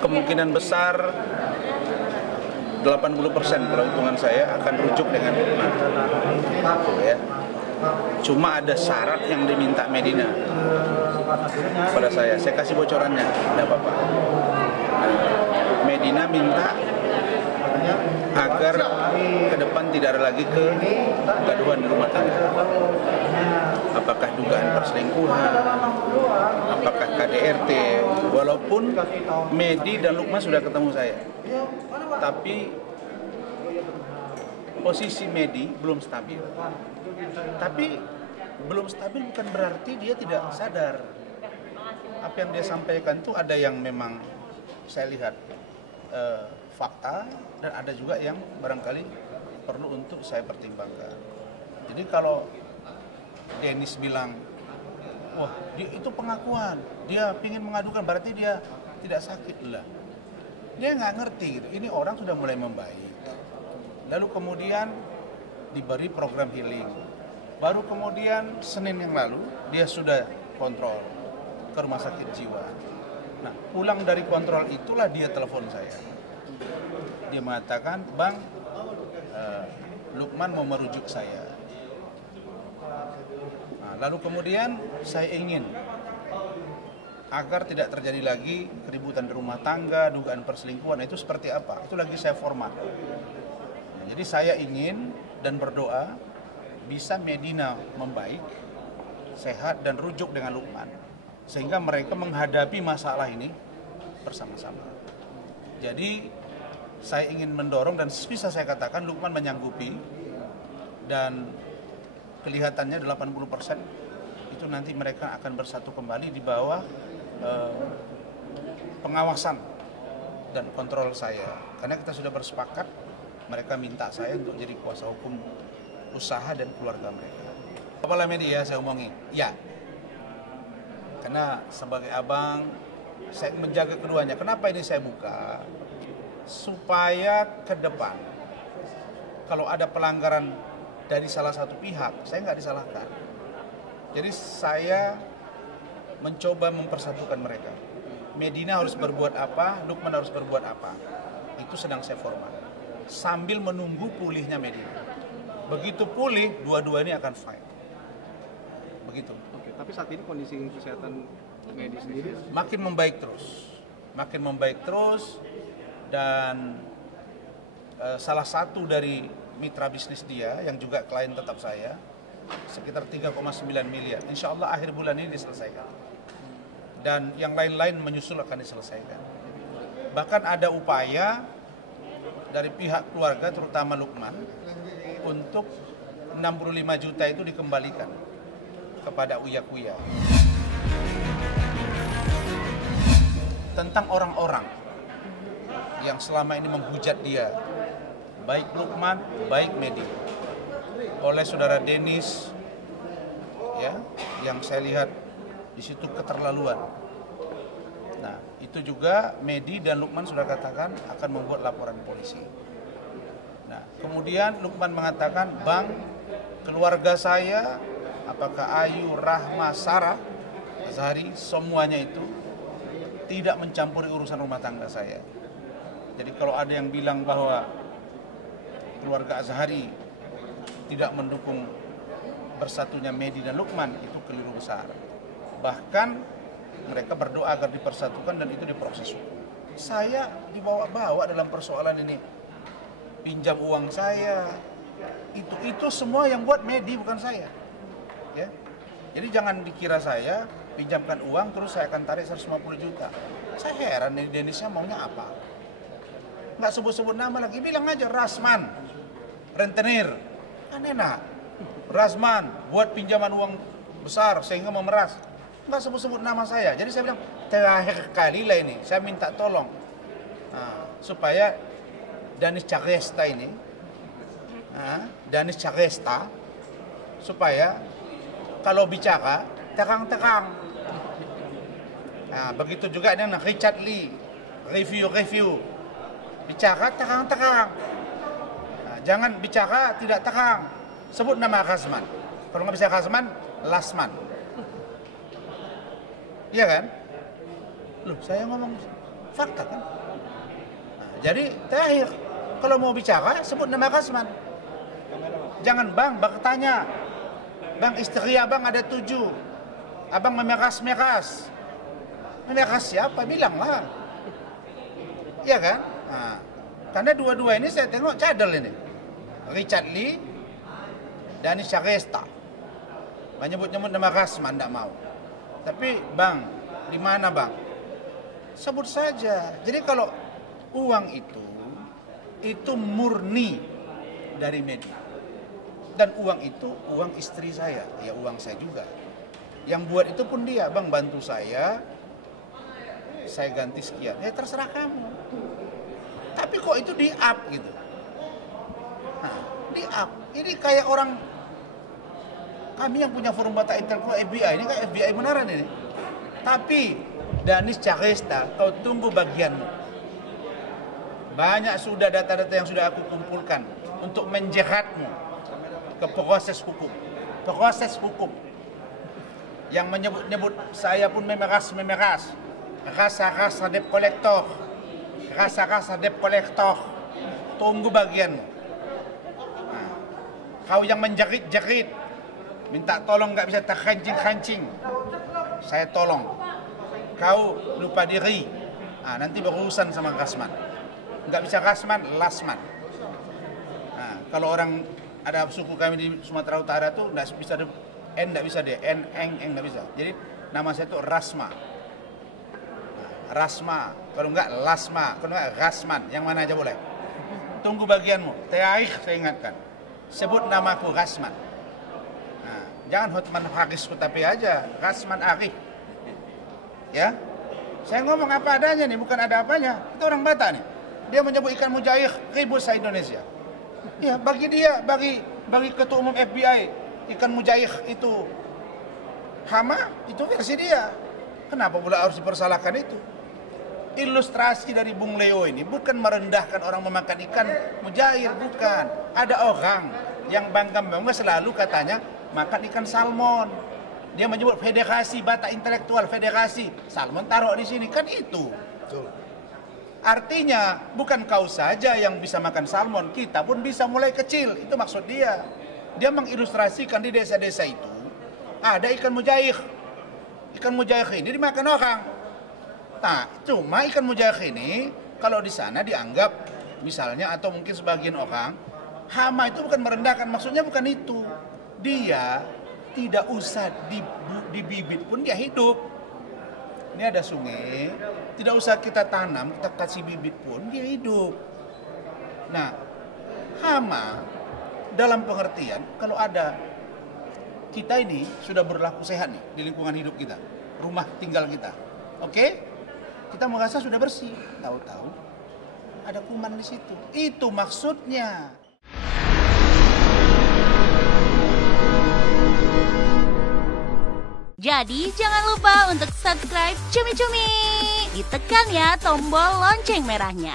kemungkinan besar 80% peruntungan saya akan rujuk dengan Lukman. Ya. Cuma ada syarat yang diminta Medina pada saya kasih bocorannya, tidak apa-apa. Medina minta agar ke depan tidak ada lagi kegaduhan di rumah tangga. Apakah dugaan perselingkuhan, apakah KDRT, walaupun Medi dan Lukman sudah ketemu saya. Tapi posisi Medi belum stabil. Tapi belum stabil bukan berarti dia tidak sadar. Apa yang dia sampaikan itu ada yang memang saya lihat fakta, dan ada juga yang barangkali perlu untuk saya pertimbangkan. Jadi kalau Dennis bilang, wah itu pengakuan, dia ingin mengadukan, berarti dia tidak sakit lah. Dia nggak ngerti gitu. Ini orang sudah mulai membaik. Lalu kemudian diberi program healing. Baru kemudian Senin yang lalu dia sudah kontrol ke rumah sakit jiwa. Nah, pulang dari kontrol itulah dia telepon saya. Dia mengatakan, Bang, Lukman mau merujuk saya. Nah, lalu kemudian saya ingin agar tidak terjadi lagi keributan di rumah tangga, dugaan perselingkuhan, itu seperti apa? Itu lagi saya format. Nah, jadi saya ingin dan berdoa bisa Medina membaik, sehat dan rujuk dengan Lukman, sehingga mereka menghadapi masalah ini bersama-sama. Jadi saya ingin mendorong dan bisa saya katakan Lukman menyanggupi, dan kelihatannya 80% itu nanti mereka akan bersatu kembali di bawah pengawasan dan kontrol saya. Karena kita sudah bersepakat, mereka minta saya untuk jadi kuasa hukum usaha dan keluarga mereka. Kepala media saya omongin, ya. Karena sebagai abang, saya menjaga keduanya. Kenapa ini saya buka? Supaya ke depan, kalau ada pelanggaran dari salah satu pihak, saya nggak disalahkan. Jadi saya mencoba mempersatukan mereka. Medina harus berbuat apa, Lukman harus berbuat apa. Itu sedang saya format. Sambil menunggu pulihnya Medina. Begitu pulih, dua-dua ini akan fight. Begitu. Oke, tapi saat ini kondisi kesehatan medis sendiri makin membaik terus, dan salah satu dari mitra bisnis dia yang juga klien tetap saya sekitar 3,9 miliar. Insya Allah akhir bulan ini diselesaikan. Dan yang lain-lain menyusul akan diselesaikan. Bahkan ada upaya dari pihak keluarga terutama Lukman untuk 65 juta itu dikembalikan kepada Uya-Kuya. Tentang orang-orang yang selama ini menghujat dia, baik Lukman, baik Medi, oleh saudara Dennis, ya, yang saya lihat di situ keterlaluan. Nah, itu juga Medi dan Lukman sudah katakan akan membuat laporan polisi. Nah, kemudian Lukman mengatakan, Bang, keluarga saya, apakah Ayu, Rahma, Sarah, Azhari, semuanya itu tidak mencampuri urusan rumah tangga saya. Jadi kalau ada yang bilang bahwa keluarga Azhari tidak mendukung bersatunya Medi dan Lukman, itu keliru besar. Bahkan mereka berdoa agar dipersatukan dan itu diproses hukum. Saya dibawa-bawa dalam persoalan ini. Pinjam uang saya, itu semua yang buat Medi, bukan saya. Ya. Jadi jangan dikira saya pinjamkan uang terus saya akan tarik 150 juta. Saya heran nih, Dennisnya maunya apa? Nggak sebut-sebut nama lagi, bilang aja Rasman, rentenir. Kan enak. Rasman buat pinjaman uang besar sehingga memeras. Nggak sebut-sebut nama saya. Jadi saya bilang, terakhir kali lah ini, saya minta tolong. Nah, supaya Danis Cagesta ini, Danis Cagesta, supaya kalau bicara, terang-terang. Nah, begitu juga dengan Richard Lee, review. Bicara terang-terang. Nah, jangan bicara tidak terang. Sebut nama Rasman. Kalau nggak bisa Rasman, Lasman. Iya kan? Loh, saya ngomong Fakta kan? Nah, jadi terakhir, kalau mau bicara sebut nama Rasman. Jangan bang tanya, bang istri abang ada 7, abang memeras-meras. Memeras siapa? Bilanglah. Iya kan? Nah, karena dua-dua ini saya tengok cadel ini. Richard Lee, Danis Syaresta. Menyebut-nyebut nama Rasman, tidak mau. Tapi bang, di mana bang? Sebut saja. Jadi kalau uang itu murni dari media. Dan uang itu uang istri saya, ya uang saya juga. Yang buat itu pun dia, bang bantu saya ganti sekian. Ya terserah kamu. Tapi kok itu di-up gitu. Nah, di-up. Ini kayak orang, kami yang punya forum data intelektual FBI, ini kayak FBI beneran ini. Tapi Danis Syaresta, kau tunggu bagianmu. Banyak sudah data-data yang sudah aku kumpulkan untuk menjeratmu ke proses hukum. Proses hukum. Yang menyebut-nyebut saya pun memeras. Rasa-rasa debt collector. Rasa-rasa debt collector. Tunggu bagianmu. Nah, kau yang menjerit-jerit, minta tolong nggak bisa terkancing-kancing, saya tolong. Kau lupa diri, nanti berurusan sama Rasman. Nggak bisa Rasman, Lasman. Nah, kalau orang ada suku kami di Sumatera Utara tuh nggak bisa nggak bisa dia, eng nggak bisa. Jadi nama saya tuh Rasma. Nah, Rasma, kalau nggak Lasma, kalau nggak Rasman, yang mana aja boleh. Tunggu bagianmu. Terakhir saya ingatkan, sebut namaku Rasman. Nah, jangan Hotman Paris Kutapi aja, Rasman Arif. Ya, saya ngomong apa adanya nih, bukan ada apanya. Itu orang Batak nih. Dia menyebut ikan mujair ribut se-Indonesia. Ya, bagi dia, bagi ketua umum FBI, ikan mujair itu hama, itu versi dia. Kenapa pula harus dipersalahkan itu? Ilustrasi dari Bung Leo ini bukan merendahkan orang memakan ikan mujair, bukan. Ada orang yang bangga selalu katanya makan ikan salmon. Dia menyebut federasi Batak intelektual, federasi salmon taruh di sini, kan itu. Artinya bukan kau saja yang bisa makan salmon, kita pun bisa mulai kecil. Itu maksud dia. Dia mengilustrasikan di desa-desa itu ada ikan mujair. Ikan mujair ini dimakan orang. Nah, cuma ikan mujair ini kalau di sana dianggap misalnya, atau mungkin sebagian orang, hama itu bukan merendahkan, maksudnya bukan itu. Dia tidak usah dibibit pun dia hidup. Ini ada sungai, tidak usah kita tanam, kita kasih bibit pun dia hidup. Nah, hama dalam pengertian kalau ada, kita ini sudah berlaku sehat nih di lingkungan hidup kita, rumah tinggal kita. Oke? Kita merasa sudah bersih, tahu-tahu ada kuman di situ. Itu maksudnya. Jadi jangan lupa untuk subscribe Cumi Cumi. Ditekan ya tombol lonceng merahnya.